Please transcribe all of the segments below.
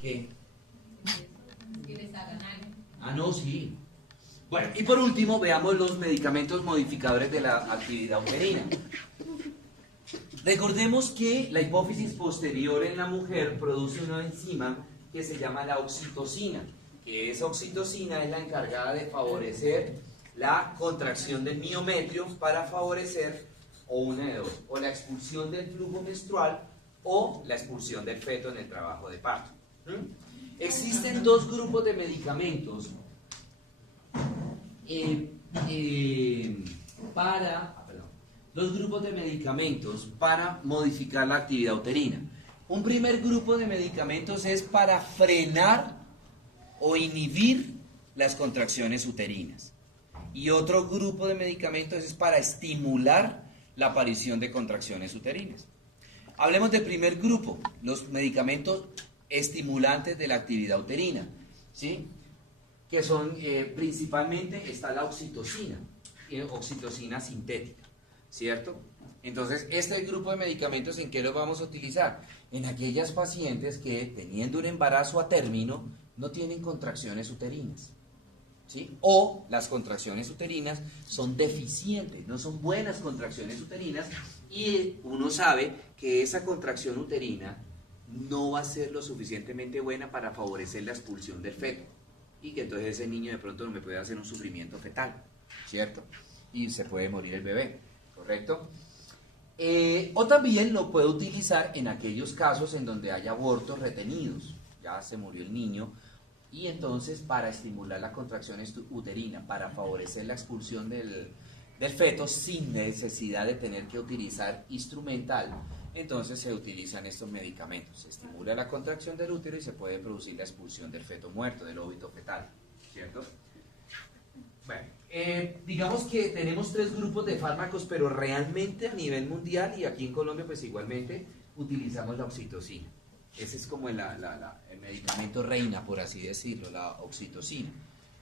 ¿Qué? Que les hagan algo. Ah, no, sí. Bueno, y por último, veamos los medicamentos modificadores de la actividad uterina. Recordemos que la hipófisis posterior en la mujer produce una enzima que se llama la oxitocina, que esa oxitocina es la encargada de favorecer la contracción del miometrio para favorecer o una de dos, o la expulsión del flujo menstrual o la expulsión del feto en el trabajo de parto. Existen dos grupos de medicamentos dos grupos de medicamentos para modificar la actividad uterina. Un primer grupo de medicamentos es para frenar o inhibir las contracciones uterinas. Y otro grupo de medicamentos es para estimular la aparición de contracciones uterinas. Hablemos del primer grupo, los medicamentos estimulantes de la actividad uterina, ¿sí? Que son principalmente está la oxitocina, oxitocina sintética, ¿cierto? Entonces, este grupo de medicamentos, ¿en qué los vamos a utilizar? En aquellas pacientes que, teniendo un embarazo a término, no tienen contracciones uterinas, ¿sí? O las contracciones uterinas son deficientes, no son buenas contracciones uterinas, y uno sabe que esa contracción uterina no va a ser lo suficientemente buena para favorecer la expulsión del feto, y que entonces ese niño de pronto no me puede hacer un sufrimiento fetal, ¿cierto? Y se puede morir el bebé, ¿correcto? O también lo puedo utilizar en aquellos casos en donde hay abortos retenidos, ya se murió el niño, y entonces para estimular la contracción uterina, para favorecer la expulsión del feto sin necesidad de tener que utilizar instrumental, entonces se utilizan estos medicamentos. Se estimula la contracción del útero y se puede producir la expulsión del feto muerto, del óvulo fetal, ¿cierto? Bueno, digamos que tenemos tres grupos de fármacos, pero realmente a nivel mundial y aquí en Colombia pues igualmente utilizamos la oxitocina. Ese es como el medicamento reina, por así decirlo, la oxitocina.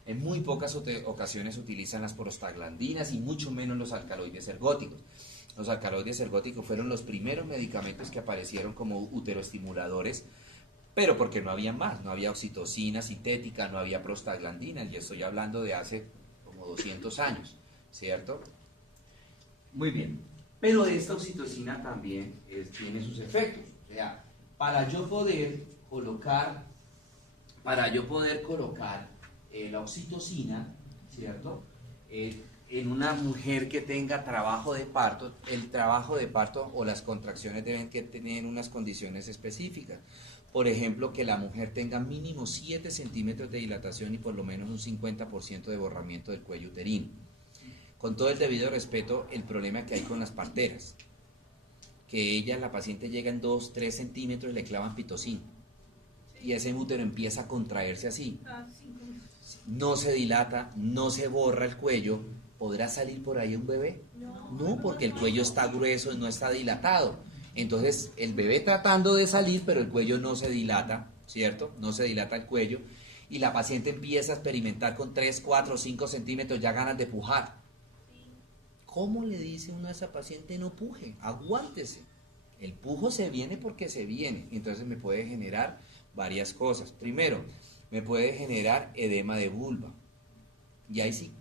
En muy pocas ocasiones se utilizan las prostaglandinas y mucho menos los alcaloides ergóticos. Los alcaloides ergóticos fueron los primeros medicamentos que aparecieron como uteroestimuladores, pero porque no había más, no había oxitocina sintética, no había prostaglandina, y estoy hablando de hace como 200 años, ¿cierto? Muy bien, pero esta oxitocina también tiene sus efectos. O sea, para yo poder colocar la oxitocina, ¿cierto? En una mujer que tenga trabajo de parto, el trabajo de parto o las contracciones deben que tener unas condiciones específicas. Por ejemplo, que la mujer tenga mínimo 7 centímetros de dilatación y por lo menos un 50% de borramiento del cuello uterino. Con todo el debido respeto, el problema que hay con las parteras, que la paciente llega en 2-3 centímetros y le clavan pitocin, y ese útero empieza a contraerse así. No se dilata, no se borra el cuello. ¿Podrá salir por ahí un bebé? No, porque el cuello está grueso y no está dilatado. Entonces, el bebé tratando de salir, pero el cuello no se dilata, ¿cierto? No se dilata el cuello. Y la paciente empieza a experimentar con 3, 4, 5 centímetros ya ganas de pujar. ¿Cómo le dice uno a esa paciente no puje? Aguántese. El pujo se viene porque se viene. Entonces me puede generar varias cosas. Primero, me puede generar edema de vulva. Y ahí sí,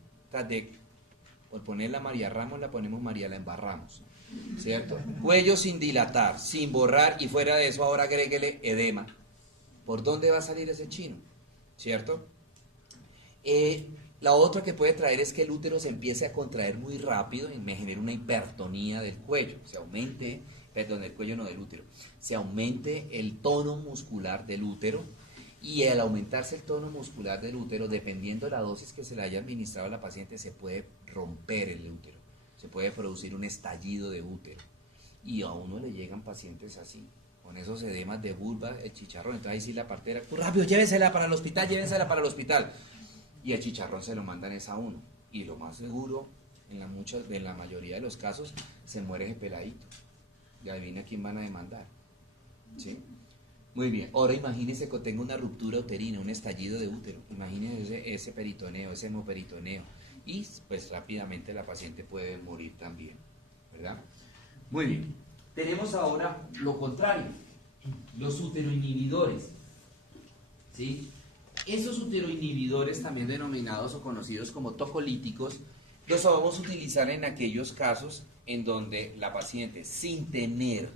por ponerla María Ramos, la ponemos María la embarramos, ¿cierto? Cuello sin dilatar, sin borrar, y fuera de eso ahora agréguele edema. ¿Por dónde va a salir ese chino? ¿Cierto? La otra que puede traer es que el útero se empiece a contraer muy rápido y me genere una hipertonía del cuello, del cuello no, del útero, se aumente el tono muscular del útero. Y al aumentarse el tono muscular del útero, dependiendo de la dosis que se le haya administrado a la paciente, se puede romper el útero, se puede producir un estallido de útero. Y a uno le llegan pacientes así, con esos edemas de vulva, el chicharrón. Entonces ahí sí la partera, rápido, llévensela para el hospital. Y el chicharrón se lo mandan es a uno. Y lo más seguro, en la mayoría de los casos, se muere ese peladito. Y adivina quién van a demandar, ¿sí? Muy bien, ahora imagínense que tenga una ruptura uterina, un estallido de útero, imagínense ese peritoneo, ese hemoperitoneo, y pues rápidamente la paciente puede morir también, ¿verdad? Muy bien, tenemos ahora lo contrario, los uteroinhibidores. ¿sí? Esos uteroinhibidores, también denominados o conocidos como tocolíticos, los vamos a utilizar en aquellos casos en donde la paciente, sin tener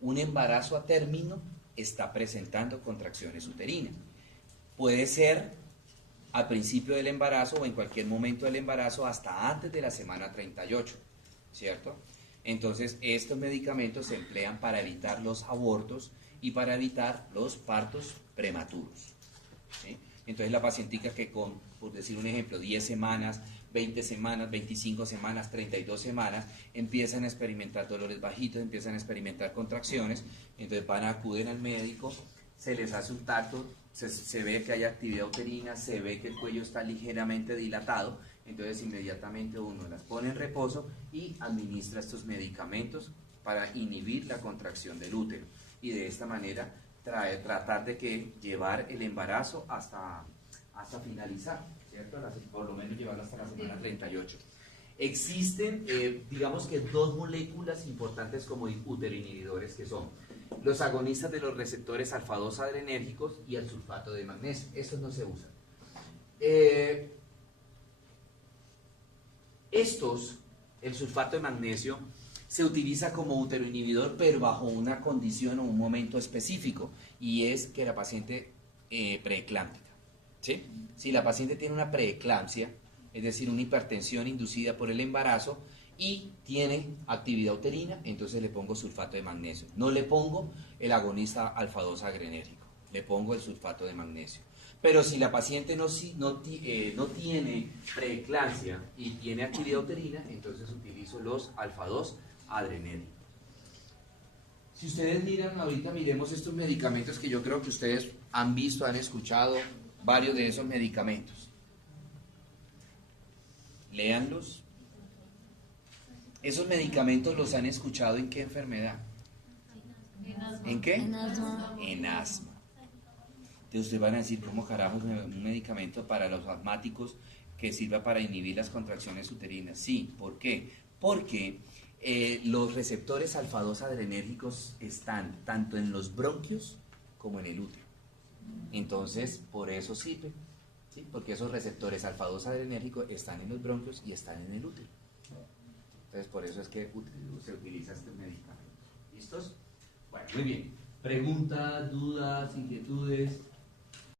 un embarazo a término, está presentando contracciones uterinas. Puede ser al principio del embarazo o en cualquier momento del embarazo hasta antes de la semana 38, ¿cierto? Entonces, estos medicamentos se emplean para evitar los abortos y para evitar los partos prematuros, ¿sí? Entonces, la pacientica que con, por decir un ejemplo, 10 semanas, 20 semanas, 25 semanas, 32 semanas, empiezan a experimentar dolores bajitos, empiezan a experimentar contracciones, entonces van a acudir al médico, se les hace un tacto, se ve que hay actividad uterina, se ve que el cuello está ligeramente dilatado, entonces inmediatamente uno las pone en reposo y administra estos medicamentos para inhibir la contracción del útero y de esta manera tratar de que llevar el embarazo hasta finalizar, ¿cierto? Por lo menos llevarlo hasta la semana 38. Existen, digamos que dos moléculas importantes como uteroinhibidores que son los agonistas de los receptores alfa-2 adrenérgicos y el sulfato de magnesio. Estos no se usan. El sulfato de magnesio, se utiliza como uteroinhibidor, pero bajo una condición o un momento específico, y es que la paciente preeclámpica, ¿sí? Si la paciente tiene una preeclampsia, es decir, una hipertensión inducida por el embarazo, y tiene actividad uterina, entonces le pongo sulfato de magnesio. No le pongo el agonista alfa-2 adrenérgico, le pongo el sulfato de magnesio. Pero si la paciente no tiene preeclampsia y tiene actividad uterina, entonces utilizo los alfa-2 adrenérgicos. Si ustedes miran, ahorita miremos estos medicamentos que yo creo que ustedes han visto, han escuchado varios de esos medicamentos. Léanlos. ¿Esos medicamentos los han escuchado en qué enfermedad? ¿En qué? En asma. En asma. Entonces ustedes van a decir, ¿cómo carajos un medicamento para los asmáticos que sirva para inhibir las contracciones uterinas? Sí, ¿por qué? Porque los receptores alfa-2 adrenérgicos están tanto en los bronquios como en el útero. Entonces, por eso sirve, ¿sí? Porque esos receptores alfa-2 adrenérgicos están en los bronquios y están en el útero. Entonces, por eso es que se utiliza este medicamento. ¿Listos? Bueno, muy bien. ¿Preguntas, dudas, inquietudes?